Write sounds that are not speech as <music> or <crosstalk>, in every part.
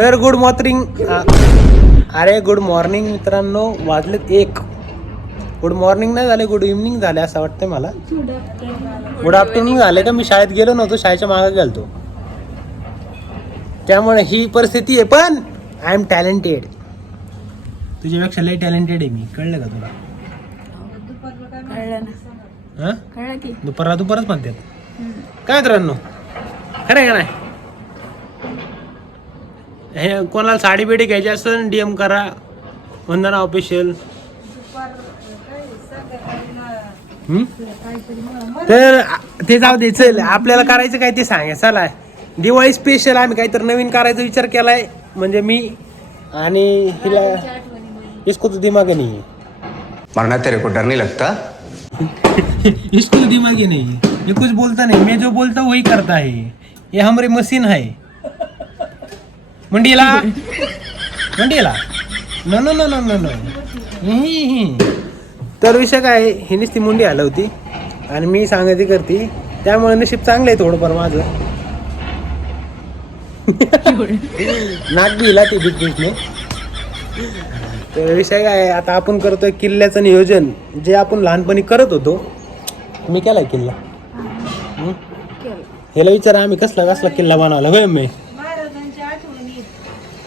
तर good morning अरे good morning मित्रांनो. वाजलेत एक. गुड मॉर्निंग नाही झाले गुड इव्हनिंग झाले असं वाटतंय मला. गुड आफ्टरनून झाले का मी शाळेत गेलो नव्हतो शाळेच्या मागे गेलतो. त्यामुळे ही परिस्थिती आहे पण आय एम टॅलेंटेड तुझ्यापेक्षा लई टॅलेंटेड आहे मी. कळलं का तुला? हां? दुपारला दुपारच म्हणतात. काय मित्रांनो? खरं आहे का नाही? हे कोणाला साडी बिडी घ्यायची असेल डी एम करा. वंदना ऑफिशियल तर ते जाऊ दे चल. आपल्याला करायचं काय ते सांगा. चला. दिवाळी स्पेशल आम्ही काहीतरी नवीन करायचा विचार केलाय. म्हणजे मी आणि हिला इसको तो दिमाग नहीं. मरना तेरे को डर नहीं लगता? इसको तो दिमाग ही नहीं. ये कुछ बोलता नहीं. मैं जो बोलता वही करता है ये हमारी मशीन है मंडीला? मंडीला? No no no no no no तर विषय काय आहे, ही नुसती मुंडी हलवती आणि मी सांगती करते. त्यामुळे नशीब चांगलं आहे थोडंफार माझं. <laughs> नाक हिला ती बिग बिगने तर विषय काय आहे, आता आपण करतोय किल्ल्याचं नियोजन. जे आपण लहानपणी करत होतो मी केलाय किल्ला. हं? ह्याला विचारा आम्ही कसला कसला किल्ला बनवला होय मी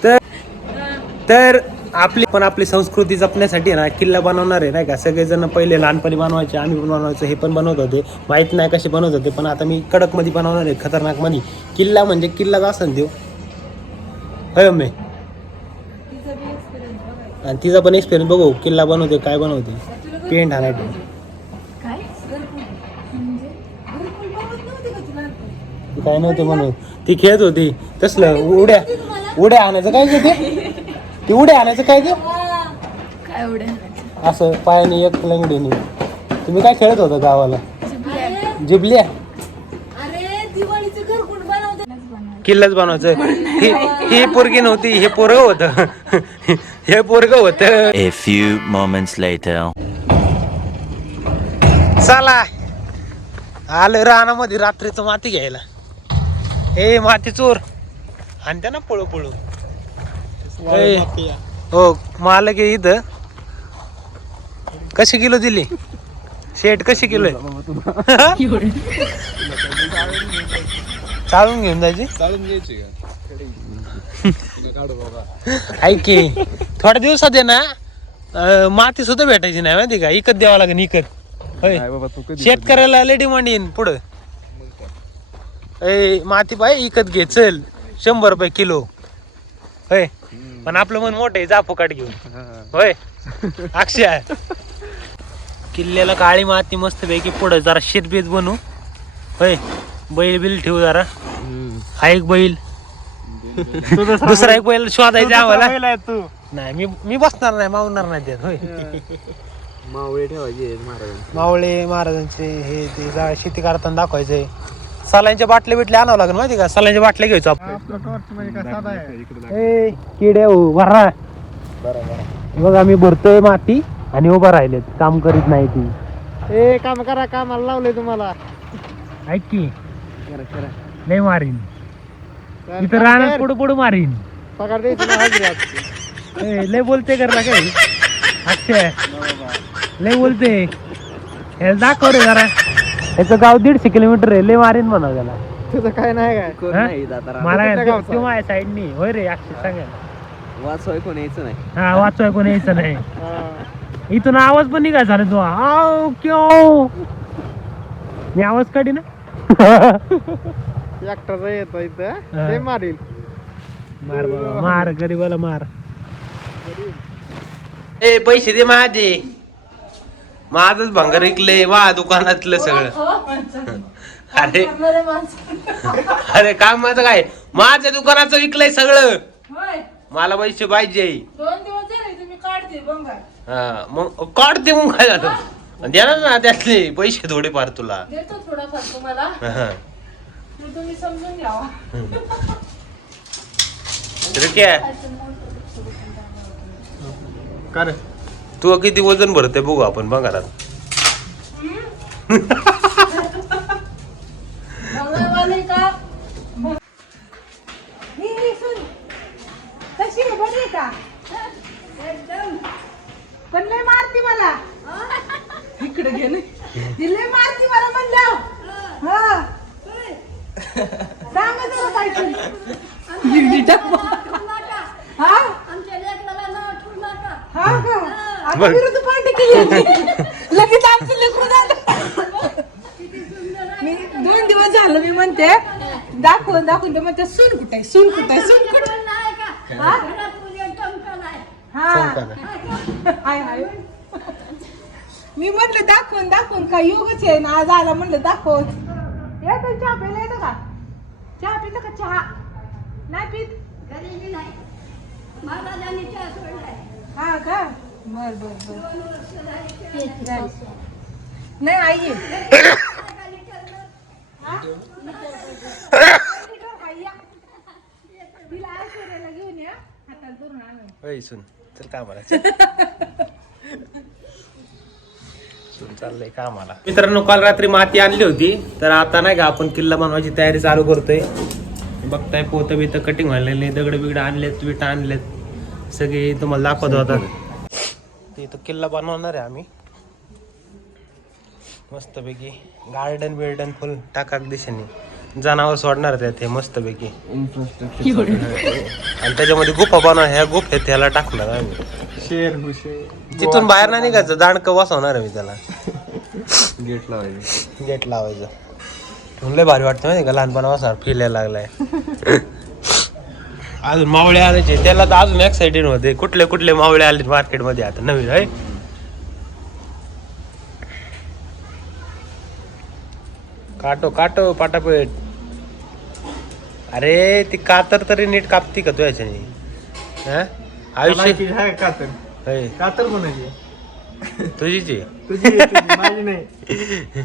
तर तर आपली पण आपली संस्कृती जपण्यासाठी ना किल्ला बनवणार आहे नाही का? सगळेजण पहिले लहानपणी बनवायचे आम्ही पण बनवायचो हे पण बनवत होते. माहीत नाही कसे बनवत होते पण आता मी कडकमध्ये बनवणार आहे खतरनाकमध्ये. किल्ला म्हणजे किल्लाच असं देऊ होय मी आणि तिचा पण एक्सपिरियन्स बघू किल्ला बनवते काय बनवते. पेंट ती काय? नव्हते म्हणून ती खेळत होती तसलं उड्या. उड्या आणायचं काय ग ते? <laughs> ती उड्या आणायचं काय ग? काय एवढं असं पायाने एक लंगडीने. तुम्ही काय खेळत होता गावाला? जिबल्या. किल्लाच बनवायचं. ही ही पोरगी नव्हती हे पोरग होत. <laughs> हे पोरग होत. A few moments later. चला. आलं रानामध्ये रात्रीचं माती घ्यायला. ए माती चोर. आणते ना पळू पळू ए, हो मालक आहे इथं. कशी किलो दिली? शेट कशी किलो आहे? <laughs> चालून घेऊन जायची? चालून घ्यायची का? <laughs> ऐक की. थोड्या दिवसात आहे ना अं, माती सुद्धा भेटायची नाही माहिती का? इकत द्यावं लागेल इकत. होय. बाबा तू कधी शेतकऱ्याला लय डिमांड येईन पुढं. ए माती पाय इकत घे चल. शंभर रुपये किलो. होय. पण आपलं मन मोठं आहे जा फुकाट घेऊन. होय. अक्षय. किल्ल्याला काळी माती मस्त पैकी पुढं जरा शेतबीत बनू. होय. बैल बिल ठेवू जरा. हा एक बैल. दुसरा एक बैल शोधायचा आम्हाला. तू. नाही मी मी बसणार नाही मावणार नाही त्यात होय. मावळे ठेवायचे महाराज मावळे महाराजांचे हे ते जा- शेती करताना दाखवायचंय. सलांच्या बाटल्या बिटल्या आणावं लागेल माहिती का? सलांच्या बाटल्या घ्यायचो आपण. ए किडे हो भरा बघ आम्ही भरतोय माती आणि उभा राहिलेत. काम करीत नाही ती. ए काम करा कामाला लावलंय तुम्हाला. ऐक की. लय मारीन. इथं राहणार पुढं पुढं मारीन. पगार द्यायची लय बोलते कर काय अक्षय लय बोलते. हे दाखव रे जरा. याचं गाव दीडशे किलोमीटर आहे लय मारीन म्हणा त्याला. तुझं काय नाही काय? हा? मला तू माझ्या साईडनी होय रे अक्षय सांगा. वाचवाय कोण यायचं नाही. हा वाचवाय कोणी यायचं नाही. इथून आवाज पण निघाय झाला तू आव क्यो. मी आवाज काढी ना <laughs> एकटाचा येतो हा. इथं ते मारील. मार बाबा, मार गरीबाला मार. ए पैसे दे माझे. माझच भंगार विकले वा दुकानातलं सगळं. <laughs> अरे. अरे काम माझं काय? माझ्या दुकानाचं विकलंय सगळं. मला पैसे पाहिजे. हा मग काढते मग काय झालं? देणार ना त्यातले पैसे थोडेफार तुला. देतो थोडाफार तुम्हाला. हा. मग तुम्ही तू किती वजन भरते बघू आपण बघारात <laughs> बंगालवाले का हे, हे, सुन. हे नाही दिले मारती मला म्हणलं हा सांगा जरा काहीतरी गिरडी टाक. हा हा का आता बघ. विरुद्ध पार्टी केली होती. लगेच आमचं लेकरू झालं मी दोन दिवस झालं मी म्हणते दाखवून दाखवून ते म्हणते सून कुठे? सून कुठे? सून कुठे आहे? हा? हाय हाय. मी म्हटलं दाखवून दाखवून काय योगच आहे ना? आज आला म्हणलं दाखव. या तर चहा प्यायला येतं का? चहा पितं का चहा? नाही पित? हा का? बर बर बर. नाही आई <coughs> <coughs> <coughs> या हातात धरून आणून होय <laughs> सुन चल कामाला. <laughs> सुन चाललंय कामाला. मित्रांनो काल रात्री माती आणली होती तर आता नाही का आपण किल्ला बनवायची तयारी चालू करतोय. बघताय पोतं बितं कटिंग व्हायला दगड बिगड आणलेत विटा आणलेत. सगळे तुम्हाला दाखवत होतात ते इथं किल्ला बनवणार आहे आम्ही. मस्तपैकी गार्डन बिल्डन फुल टाकाक दिशेने. जनावर सोडणार त्यात हे मस्तपैकी. आणि त्याच्यामध्ये गुफा बनव ह्या गुफेत ह्याला टाकणार आम्ही. शेर हुशेर तिथून बाहेर नाही निघायचं दांडकं बसवणार आहे मी त्याला. गेट लावायचे. गेट लावायचं. लय भारी वाटतं माहिती का लहानपणापासून फील यायला लागलाय. अजून मावळे आणायचे त्याला तर अजून एक्साइटेड होते. कुठले कुठले मावळे आले मार्केटमध्ये आता नवीन आहे काटो काटो पाटापेट. अरे ती कातर तरी नीट कापती का तू याच्याने हा? आयुष्य आहे कातर? होय, कातर म्हणायची तुझीच? आहे तुझी. तुझी, माझी नाही.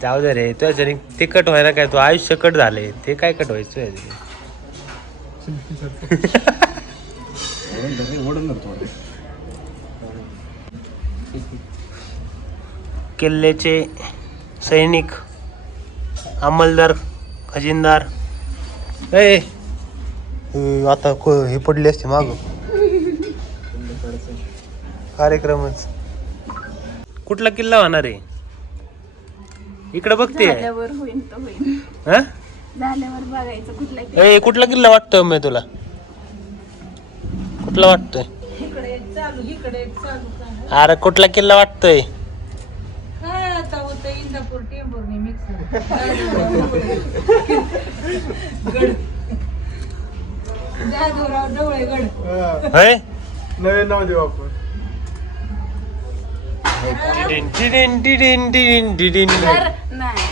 जाऊ दे रे तुझ्याने ते कट व्हायला काय? तू आयुष्य कट झाले. ते काय कट व्हायचं तुझ्याने? <laughs> <laughs> किल्ल्याचे सैनिक अंमलदार खजिनदार. ए आता को- हे पडली असते माग. कार्यक्रमच. कुठला किल्ला होणार आहे? इकडे बघते. झाल्यावर तर हा? झाल्यावर बघायचं कुठल्या ए कुठला किल्ला वाटतोय मी तुला? कुठला वाटतोय? इकडे एक चालू इकडे एक चालू. का अरे कुठला किल्ला वाटतोय काय आता होतं इंदापूर टेंभुर्णी मिक्स गड जाधवराव डवळे गड. होय. नवीन नाव देऊ आपण. डिडिन, डिडिन, डिडिन, डिडिन, डिडिन. तर नाही.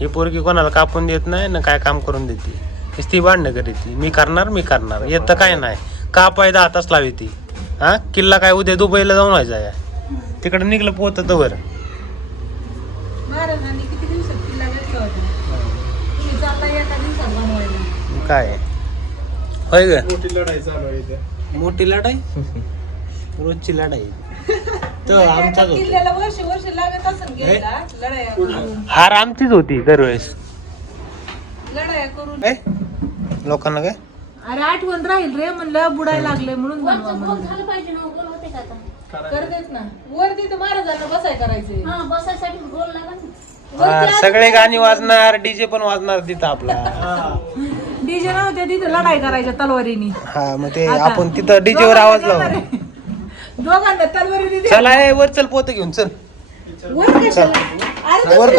ही पोरगी कोणाला कापून देत नाही ना काय काम करून देते? नुसती भांडणं करीत ती. मी करणार मी करणार. येतं काय नाही. का पायदा हाताच लावी ती. हा? किल्ला काय उद्या दुबईला जाऊन व्हायचा आहे. तिकडे निघलं पोहत वर महाराजांनी किती दिवसात किल्ला घेतला होता तुम्ही चालला एका दिवसात बनवायला काय? होय ग. मोठी लढाई चालू आहे इथे. मोठी लढाई? <laughs> रोजची लढाई. <laughs> तर आमचाच होता. किल्ल्याला वर्ष वर्ष लागत असेल घ्यायला लढाया करून. हार आमचीच होती दरवेळेस. लढाया करून. काय लोकांना काय? अरे आठवण राहील रे म्हणलं बुडायला लागले म्हणून बनवा म्हणलं. झालं पाहिजे ना गोल होते का आता? करतेच ना. वर तिथं महाराजांना बसाय करायचंय. हा बसायसाठी गोल लागत हा, सगळे गाणी वाजणार डीजे पण वाजणार तिथं आपला. डीजे नव्हते तिथं लढाई करायच्या तलवारीनी. हा मग ते आता. आपण तिथं डीजेवर आवाज दोघांना लावू. दोघांना तलवारी चला ए, वर चल पोत घेऊन चल. वर कशाला अरे वर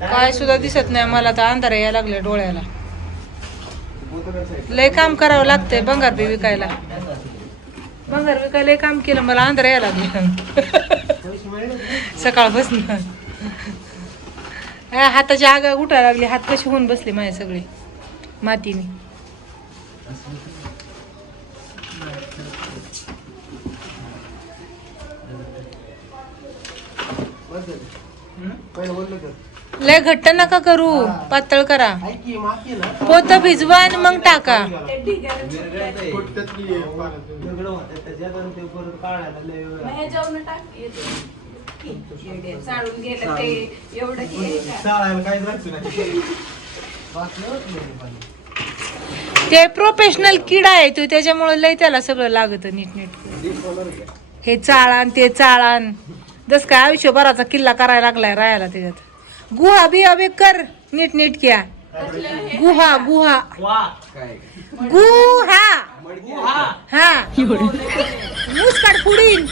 काय सुद्धा दिसत नाही मला तर अंधार यायला लागले डोळ्याला. लय काम करावं लागतंय बंगार बी विकायला. बंगार विकायला लय काम केलं मला अंधार यायला लागले. सकाळपासून हा, हाताची आग उठायला लागली हात कशी होऊन बसले माझे सगळे मातीने. लय घट्ट नका करू. पातळ करा. पोत भिजवा आणि मग टाका. ते प्रोफेशनल किडा आहे तो त्याच्यामुळे लय त्याला सगळं लागत नीटनीट. हे चाळान ते चाळान जस काय आयुष्यभराचा किल्ला करायला लागलाय राहायला त्याच्यात. गुहा बी कर नीट नीट क्या। गुहा गुहा। गुहा। हा। मुस्काट पुढील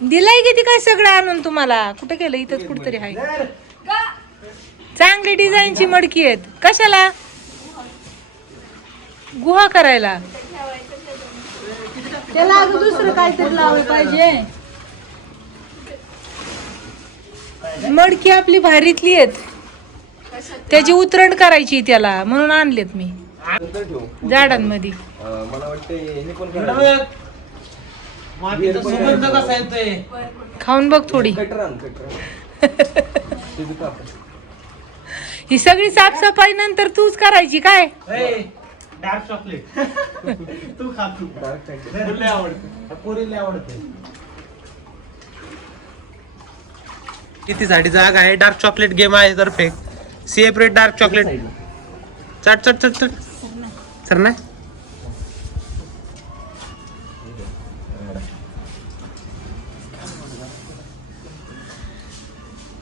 दिलंय किती काय सगळं आणून तुम्हाला? कुठे गेलं इथंच कुठतरी आहे. चांगली डिझाईनची मडकी आहेत. कशाला? गुहा करायला. त्याला अगं दुसरं काहीतरी लावलं पाहिजे. मडकी आपली भारीतली आहेत. त्याची उतरण करायची त्याला म्हणून आणलेत मी. झाडांमध्ये. खाऊन बघ थोडी. ही सगळी साफसफाई नंतर तूच करायची काय? डार्क चॉकलेट <laughs> तू खा तू. लय आवडतं. किती साठी जागा आहे? डार्क चॉकलेट गेम आहे तर्फे सेपरेट डार्क चॉकलेट चट चट चट चट. सर ना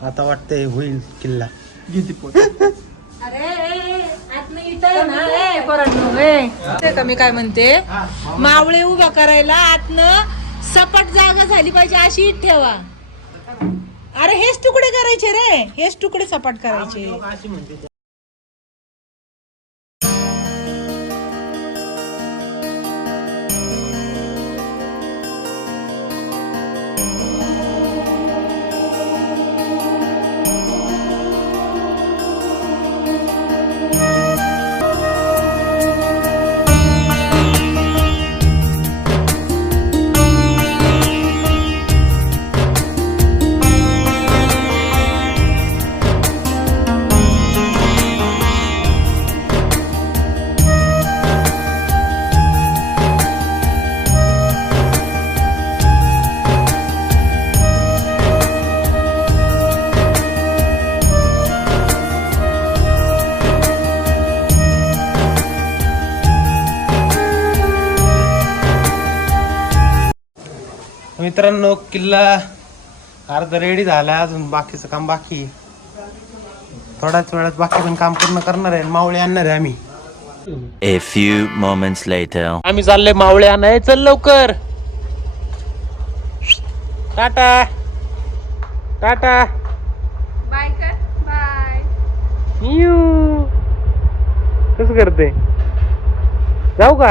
आता वाटतंय होईल किल्ला. किती पोट अरे आतनं इथं आहे ना. ए पोरांनो ए. ते का मी काय म्हणते? मावळे उभा करायला आतनं सपाट जागा झाली पाहिजे अशी ठेवा. अरे हेच तुकडे करायचे रे. हेच तुकडे सपाट करायचे. मित्रांनो किल्ला अर्धा रेडी झाला अजून बाकीचं काम बाकी आहे. थोड्याच वेळात बाकी पण काम पूर्ण करणार आहे. मावळे आणणार आहे आम्ही. A few moments later. आम्ही चालले मावळे आणाय चल लवकर. टाटा. टाटा. बाय कर बाय यू कसं करते? जाऊ का?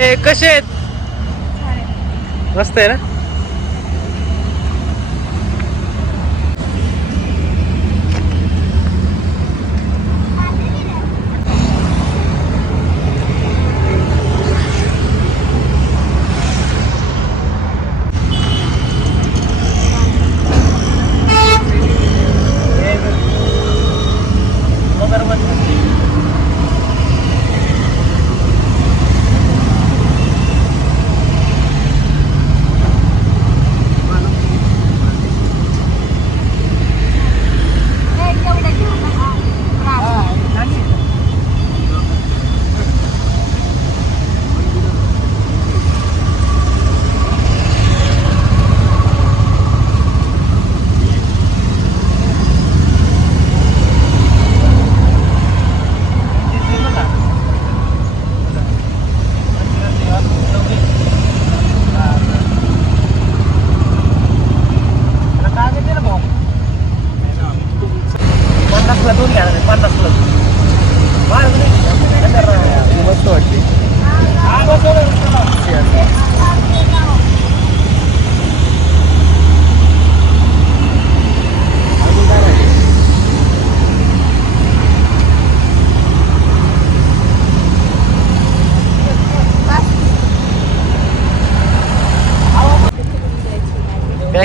कसे आहेत? मस्त आहे ना?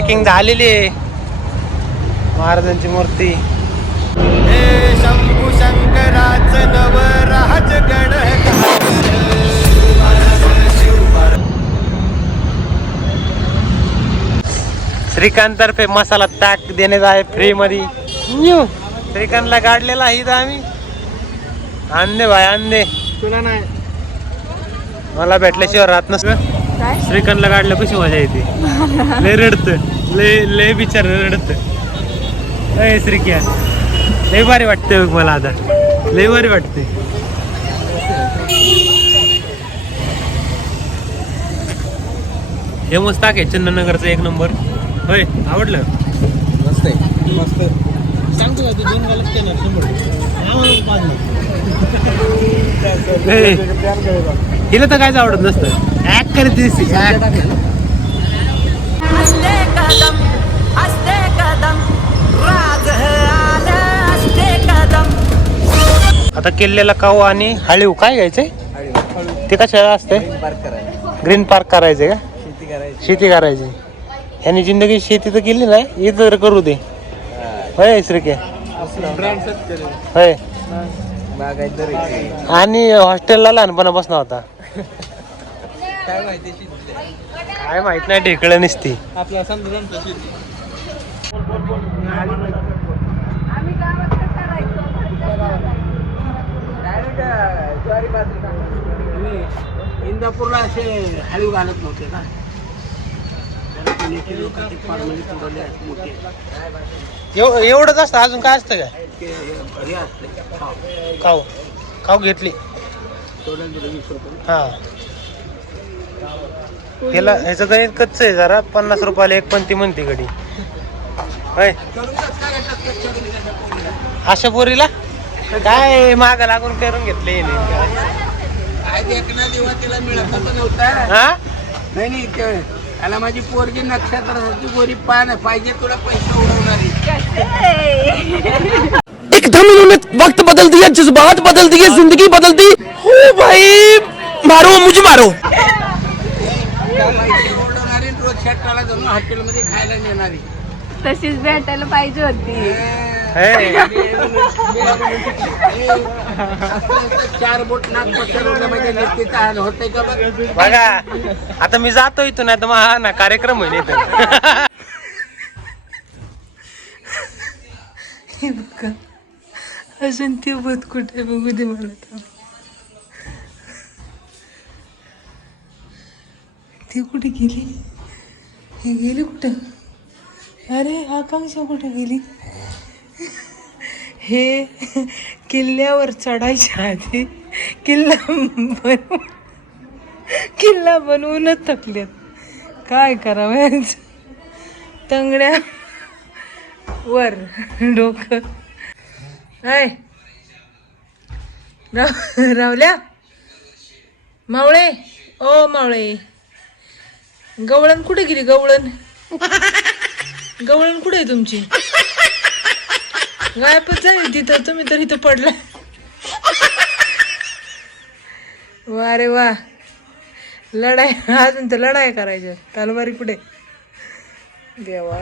पॅकिंग झालेली आहे. महाराजांची मूर्ती. शंभू शंकराचं नवराज गण श्रीकांत तर्फे मसाला ताक देण्यात आहे फ्री मध्ये. न्यू. श्रीकांतला काढलेला आहे इथं आम्ही. आणले भाई आणले तुला नाही. मला भेटल्याशिवाय राहत नसतं. श्रीकांतला काढलं कशी मजा येते? लय रडत. लय लय बिचार रडत. अय श्रीक्या. लय भारी वाटतंय बघ मला आता. लय भारी वाटते हे मस्त आहे चंदनगरचं एक नंबर. होय आवडलं? मस्त आहे. मस्त. सांगतो का तू दोन गालच शंभर हिला तर कायच आवडत नसतं. ऍक्ट करते आता किल्ल्याला काऊ आणि हळीव काय घ्यायचंय ते कशाला असते? ग्रीन पार्क करायचे. का? शेती करायची. शेती करायची. ह्यानी जिंदगी शेती तर केली नाही इथं तर करू दे. होय श्रीके? होय. आणि हॉस्टेलला लहानपणापासून होता. काय माहिती काय माहीत नाही ढेकळं नसती. आपल्या समजा शेती आम्ही गावात करायचो ज्वारी बाजरी इंदापूरला असे हळीव घालत नव्हते ना पुण्याची लोक ते फॉर्मली पुरवले मोठे. एव- एवढंच असतं? अजून काय असतं ते हे हा. खाऊ. खाऊ. घेतली. हा. त्याला ह्याचं गणित कच्च आहे जरा पन्नास रुपयाला एक पंती म्हणते गडी. होय. अशा पोरीला? काय माग लागून करून घेतले काय देखना देवा तिला नव्हता हा? नाही नाही त्याला माझी पोरगी नक्षत्राची गोरी पान पाहिजे तुला पैसे उडवणारी एकदम इन्होंने वक्त बदल दिया जज्बात बदल दिए जिंदगी बदल दी ओ भाई मारो मुझे मारो. रोज शेटाला जाऊन हॉटेलमध्ये खायला नेणारी तशीच भेटायला पाहिजे होती. हे, चार बोट म्हणजे का बघ आता मी जातो इथून आता मग हा ना कार्यक्रम होईल इथं. हे बघा. अजून ती बघ कुठे बघू दे मला तर. ती कुठे गेली? हे गेली कुठं? अरे आकांक्षा कुठे गेली? हे किल्ल्यावर चढायच्या आधी किल्ला बनवून किल्ला बनवूनच थकलेत. काय करावं तंगड्या वर डोकं. हाय राव रावल्या? मावळे? ओ मावळे. गवळण कुठे गेली गवळण? गवळण कुठे आहे तुमची? गायबच झाली तिथं तुम्ही तर इथं पडला. वा रे वा. लढाई अजून तर लढाई करायच्या तलवारी कुठे? देवा.